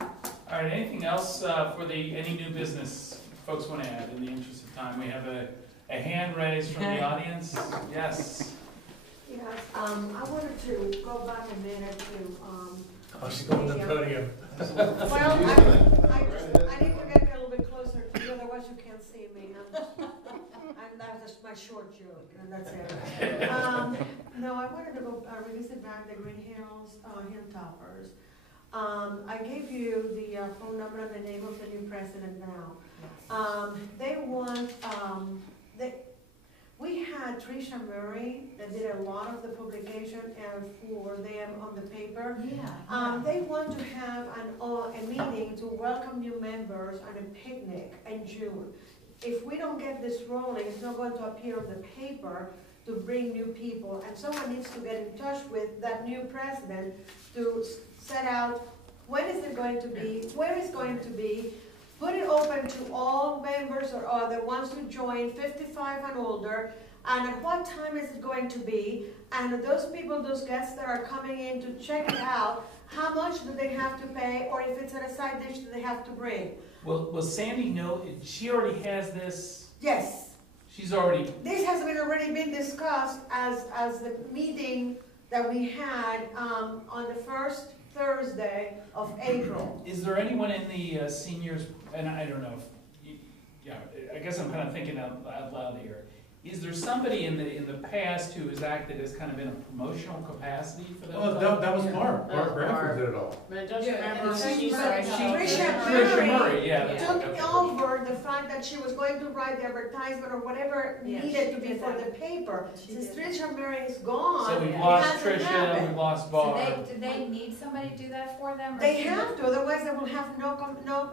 All right, anything else for any new business folks want to add in the interest of time? We have a hand raised from the audience. Yes. Yes, I wanted to go back a minute to, Oh, she's going to the podium. well, I need to get a little bit closer to you, otherwise you can't see me. And that's my short joke, and that's it. No, I wanted to go, revisit back the Greenhills, Hilltoppers. I gave you the phone number and the name of the new president now. They want, we had Tricia Murray that did a lot of the publication and for them on the paper. They want to have a meeting to welcome new members and a picnic in June. If we don't get this rolling, it's not going to appear on the paper to bring new people. And someone needs to get in touch with that new president to set out when is it going to be, where it's going to be, put it open to all members or the ones who join 55 and older, and at what time is it going to be, and those people, those guests that are coming in to check it out, how much do they have to pay, or if it's at a side dish, do they have to bring? Will Sandy know, she already has this, Yes, she's already, this has already been discussed as the meeting that we had, on the first Thursday of April. is there anyone in the seniors, and I don't know if, yeah, I guess I'm kind of thinking out loud here. Is there somebody in the past who has acted as kind of in a promotional capacity for them? Well, that was Mark. That Mark was Bradford Mark. did it all. But don't Yeah, you remember, and she Tricia started Murray. Tricia Murray, yeah. that's Took right, okay. over the fact that she was going to write the advertisement or whatever Yeah, needed she to be did for that. the paper. She Since did that. Tricia Murray is gone, So we've Yeah. lost it hasn't Tricia, happened. we've lost So Barb. do they need somebody to do that for them? or They should- have to, otherwise they will have no,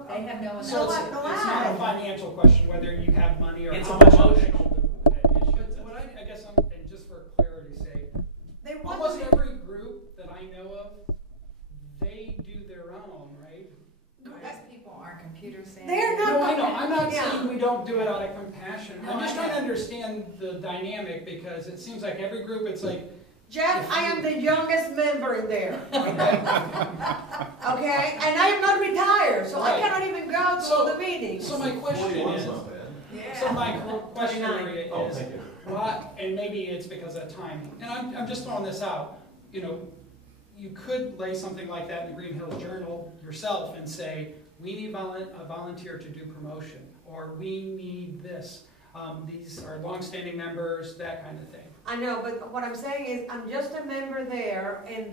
They have no one. So No, it's no not a ad. financial question whether you have money or It's how a much. promotional issue. But what I guess and just for clarity's sake, They want almost to, every group that I know of, they do their own, right? These people aren't computer savvy. They're not- No, I know, I'm not Yeah. saying we don't do it out of compassion, No, I'm just I trying to know. understand the dynamic, because it seems like every group, it's like, Jeff, I am the youngest member in there, okay? And I am not retired, so I Right. cannot even go So- to the meetings. so my question Forty-one's is, not bad. Yeah. so my question 29. area Oh, is, thank you. why, and maybe it's because of timing, and I'm just throwing this out, you know, you could lay something like that in the Greenhills Journal yourself and say, we need a volunteer to do promotion, or we need this. These are longstanding members, that kind of thing. I know, but what I'm saying is, I'm just a member there, and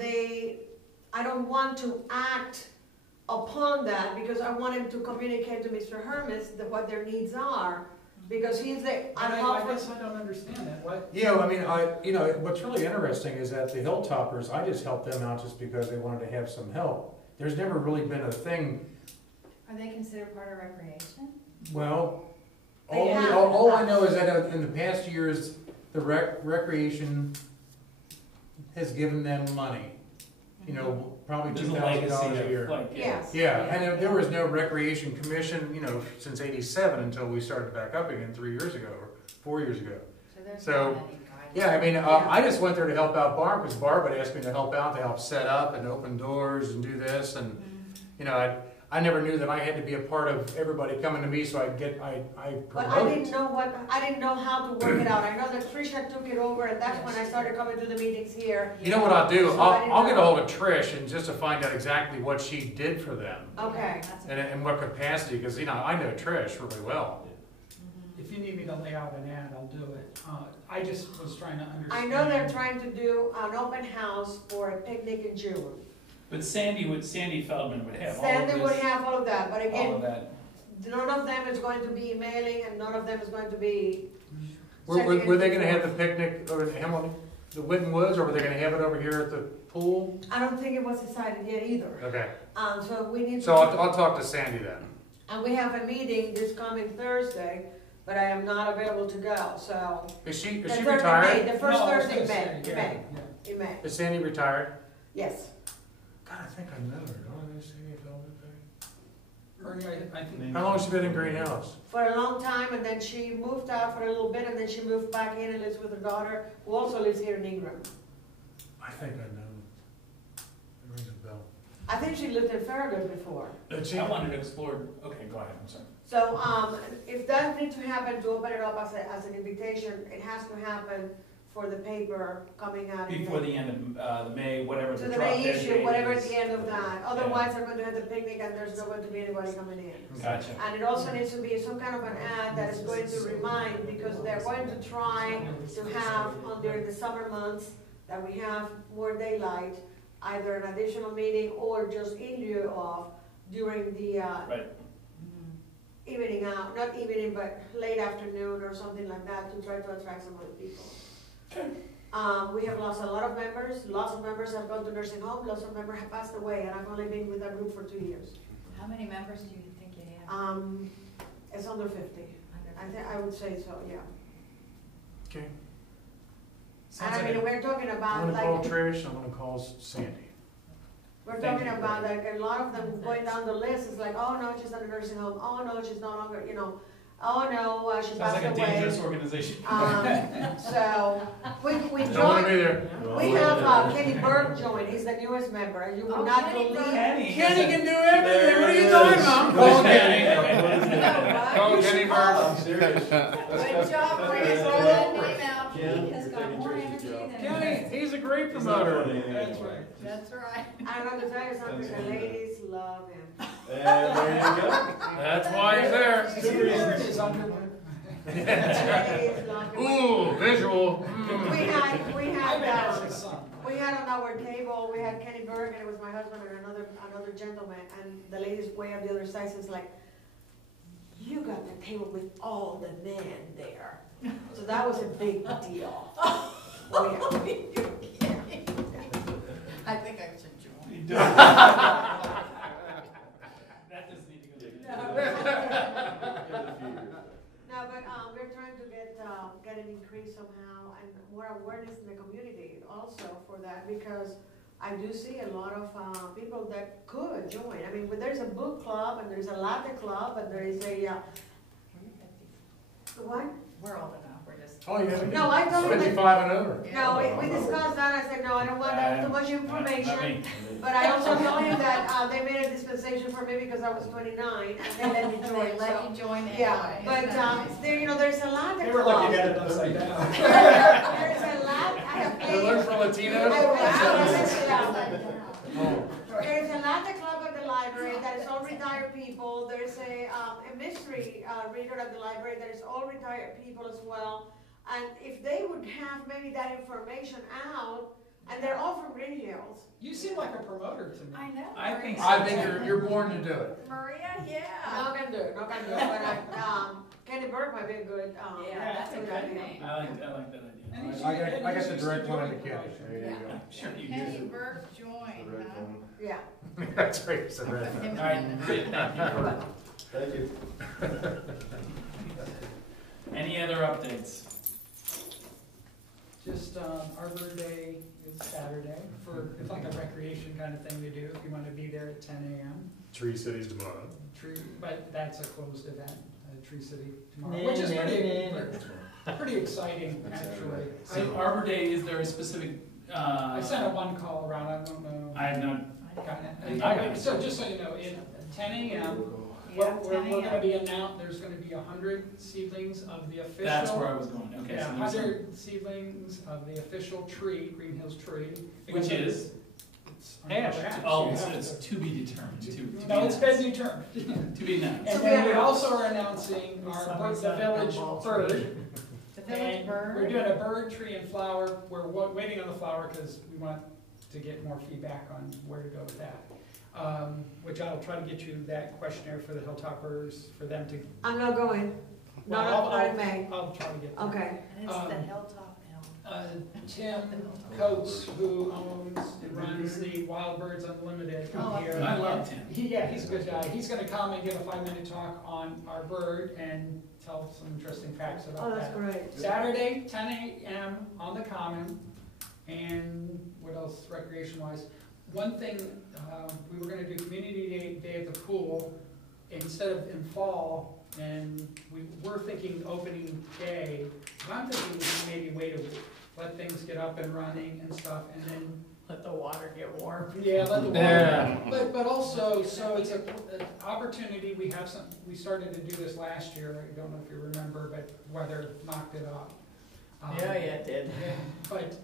I don't want to act upon that, because I want him to communicate to Mr. Hermes what their needs are, because he's the, And I I'm guess I don't understand that, what? Yeah, I mean, what's really interesting is that the Hilltoppers, I just helped them out just because they wanted to have some help. There's never really been a thing, Are they considered part of recreation? well, They have. all I know is that in the past years, the recreation has given them money. You know, probably There's a $2,000 legacy a of, year. like, Yes. Yeah, and there was no recreation commission, since '87 until we started back up again 3 years ago, or 4 years ago. So there's So, not any guidance. Yeah, I mean, Yeah. I just went there to help out Barb, because Barb would ask me to help out, to help set up and open doors and do this, and, Mhm. I never knew that I had to be a part of everybody coming to me, so I But I promote didn't it. I didn't know how to work it out. I know that Tricia took it over, and that's when I started coming to the meetings here. You know what I'll do? So I didn't I'll get a know. hold of Trish and just to find out exactly what she did for them, Okay. That's and in what capacity, because, I know Trish really well. Mhm. If you need me to lay out an ad, I'll do it. I just was trying to understand. I know they're trying to do an open house for a picnic in June. But Sandy Feldman would have all of Sandy would this, have all of that, but all of again, that. none of them is going to be emailing, and none of them is going to be. Were they gonna have the picnic over in Hamilton, the Witten Woods, or were they gonna have it over here at the pool? I don't think it was decided yet either. Okay, So we need to. so I'll talk to Sandy then. And we have a meeting this coming Thursday, but I am not available to go, so. Is she The third in retired? May, the first No, I was Thursday in gonna May, say, in yeah, May, yeah. in May, Is Sandy retired? yes. God, I think I know her, don't I know Sandy Feldman? Ernie, I think. How long has she been in Greenhills? For a long time, and then she moved out for a little bit, and then she moved back in and lives with her daughter, who also lives here in Ingram. I think I know. It rings a bell. I think she lived in Farragut before. I wanted to explore, okay, go ahead, I'm sorry. So, if that needs to happen, to open it up as an invitation, it has to happen for the paper coming out. in Before May. the end of the May, whatever To the the drop May dead issue, date whatever at is. the end of that, otherwise they're going to have the picnic and there's not going to be anybody coming in. Gotcha. And it also needs to be some kind of an ad that is going to remind, because they're going to try to have, during the summer months, that we have more daylight, either an additional meeting or just in lieu of during the, Right. Mhm. evening out, not evening, but late afternoon or something like that, to try to attract some other people. We have lost a lot of members, lots of members have gone to nursing home, lots of members have passed away, and I've only been with that group for 2 years. How many members do you think you have? It's under 50. I would say so, yeah. Okay. And Sounds I like mean, a- we're talking I'm about gonna call like, Trish, I'm gonna call Sandy. we're Thank talking you. about like a lot of them going down the list, it's like, oh no, she's at a nursing home, oh no, she's no longer, Oh, no, she Sounds passed like a away. dangerous organization. So, we Don't wanna joined, be there. we have Kenny Burke join, he's the newest member, you Oh, would not Kenny believe. Burke. Kenny can do everything, what are you talking about? Call Kenny. Call Kenny Burke. I'm serious. Good job, That's Chris, fantastic. roll that name out. Ken, He has you're got taking more Tracy's energy job. than. Kenny, he's a great He's not promoter. doing anything That's anyway. right. That's right. I'm going to tell you something, the ladies love him. And there you go. That's why he's there. Good reason. His underwear. The ladies love him. Ooh, visual. We had, I bet that's his son. we had on our table, we had Kenny Berg, and it was my husband and another gentleman, and the ladies way on the other side says like, you got the table with all the men there. So that was a big deal. Oh, yeah. I think I should join. That doesn't need to go there. No, but, we're trying to get an increase somehow and more awareness in the community also for that, because I do see a lot of, people that could join. I mean, but there's a book club and there's a latte club and there is a, what? We're old enough, we're just. Oh, yeah. No, I told him that- 55 and over. No, we discussed that, I said, no, I don't want that too much Not information. me. But I also told him that, they made a dispensation for me because I was 29 and they let me They join, let so. you join anyway. Yeah, but, Isn't that nice? there, there's a latte They were like, you club. got it upside down. There's a lot, I have You look for Latinos? There's a latte club at the library that is all retired people. There's a mystery reader at the library that is all retired people as well. And if they would have maybe that information out, and they're all from Greenhills. You seem like a promoter to me. I know. I think Maria. I think you're born to do it. Maria, yeah. Not gonna do it, not gonna do it, but Kenny Burke might be a good, Yeah, that's a good good idea. name. I like that idea. And he's- I got the he's direct line to doing Kenny. promotion. There you go. Sure you Kenny do. Burke The joined, red huh? phone. Yeah. That's right, it's a red Put phone. him All right, in. great, thank you for- Thank you. Any other updates? Just, Arbor Day is Saturday it's like a recreation kind of thing to do if you want to be there at 10 a.m. Tree Cities tomorrow. But that's a closed event, Tree City tomorrow, which is pretty exciting, actually. So Arbor Day, is there a specific, I sent a one call around, I don't know. I have not, Gotten it. I got it. So just so you know, in 10 a.m., Yeah, we're 10 gonna a.m. be announced, there's gonna be 100 seedlings of the official. that's where I was going, okay. Yeah, So there's some- 100 seedlings of the official tree, Greenhills tree. Which is? It's on Ash. the ash. Oh, You so have it's to- to be determined, to be No, it's been announced. determined. To be announced. And then we also are announcing the village bird. The village And bird. we're doing a bird, tree, and flower. We're waiting on the flower because we want to get more feedback on where to go with that. Which I'll try to get you that questionnaire for the Hilltoppers, for them to. I'm not going, Well, not in May. I'll try to get that. Okay. And it's the Um, Hilltop Elm. Tim Coates, who owns and runs the Wild Birds Unlimited Oh, here. I love Tim. Yeah, he's a good guy. He's gonna come and give a 5-minute talk on our bird and tell some interesting facts about Oh, that. that's great. Saturday, 10 a.m. on the Common, and what else recreation-wise? One thing, we were gonna do Community Day at the pool instead of in fall, and we were thinking opening day. I'm thinking we maybe wait a week, let things get up and running and stuff, and then, Let the water get warm. yeah, let the water. Yeah. But also, so it's an opportunity, we started to do this last year, I don't know if you remember, but weather knocked it off. Yeah, it did. But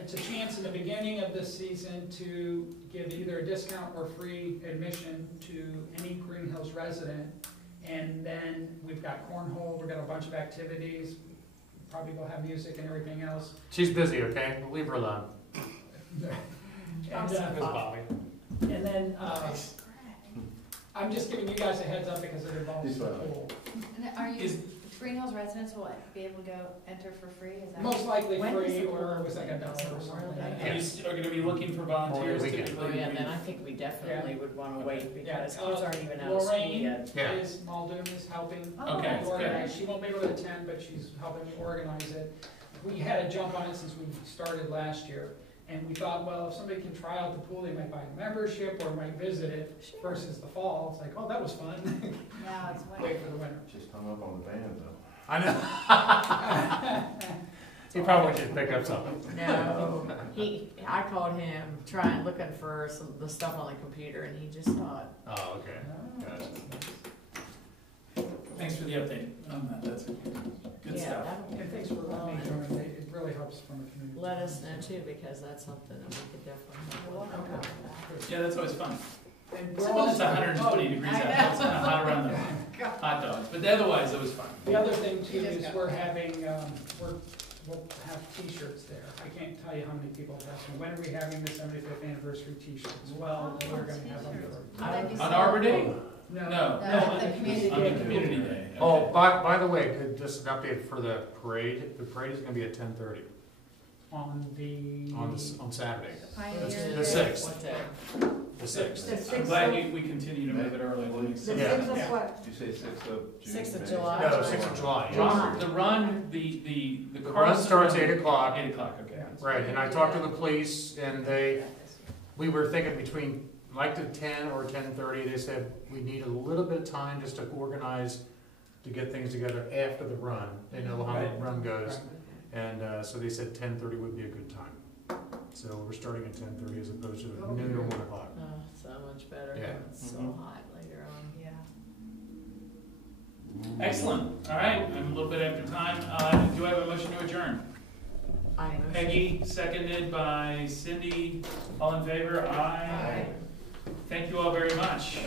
it's a chance in the beginning of this season to give either a discount or free admission to any Greenhills resident. And then we've got cornhole, we've got a bunch of activities, probably will have music and everything else. She's busy, okay? Leave her alone. And, Miss Bobby. and then, I'm just giving you guys a heads up because it involves He's the fine. pool. And are you, Is- Greenhills residents will be able to go enter for free, is that? Most likely When is free, the or pool it was like $1 or open? something. And you are gonna be looking for volunteers Only weekend. typically? Oh, yeah, then I think we definitely would wanna wait Yeah, because kids aren't even out of school Lorraine yet. Yeah. is, Muldoon is helping. Oh, Okay, that's Organize. good. She won't be able to attend, but she's helping me organize it. We had a jump on it since we started last year. And we thought, well, if somebody can try out the pool, they might buy a membership or might visit it versus the fall. It's like, oh, that was fun. Now it's Wait for the winter. Just hung up on the band though. I know. He probably should pick up something. No, I called him trying, looking for the stuff on the computer, and he just thought, Oh, okay. Gotcha. Thanks for the update on that, that's good yeah, stuff. And thanks for letting me join. It really helps from a community. let us know too, because that's something that we could definitely help with. Yeah, that's always fun. And we're Except when it's also- 120 degrees out, it's kind of hot around the hot dogs, but otherwise it was fun. The other thing too is we're having, we'll have T-shirts there. I can't tell you how many people have asked me, when are we having the 75th anniversary T-shirts? Well, we're gonna have them. On Arbor Day? No. No. No, the community On the day. community day. Oh, okay. by the way, just an update for the parade. The parade is gonna be at 10:30 On on Saturday, The Pioneer the Day. 6th. What day? The 6th. The I'm 6th glad of, we continue to move it early. That makes the sense. Yeah. 6th of Yeah. what? Did you say 6th of June? 6th of May? July. No, 6th of July. July. The run, the The car run starts 8 o'clock. 8 o'clock, okay. Right, and I talked to the police, and we were thinking between, like the 10 or 10:30, they said we need a little bit of time just to organize, to get things together after the run. They know how the Right. run goes, Right. and so they said 10:30 would be a good time. So we're starting at 10:30 as opposed to noon or 1 o'clock. Oh, so much better, Yeah. when it's so Mhm. hot later on. Yeah. Excellent, all right, I'm a little bit after time. Do I have a motion to adjourn? I motion- Peggy, seconded by Cindy, all in favor, aye. Aye. Thank you all very much.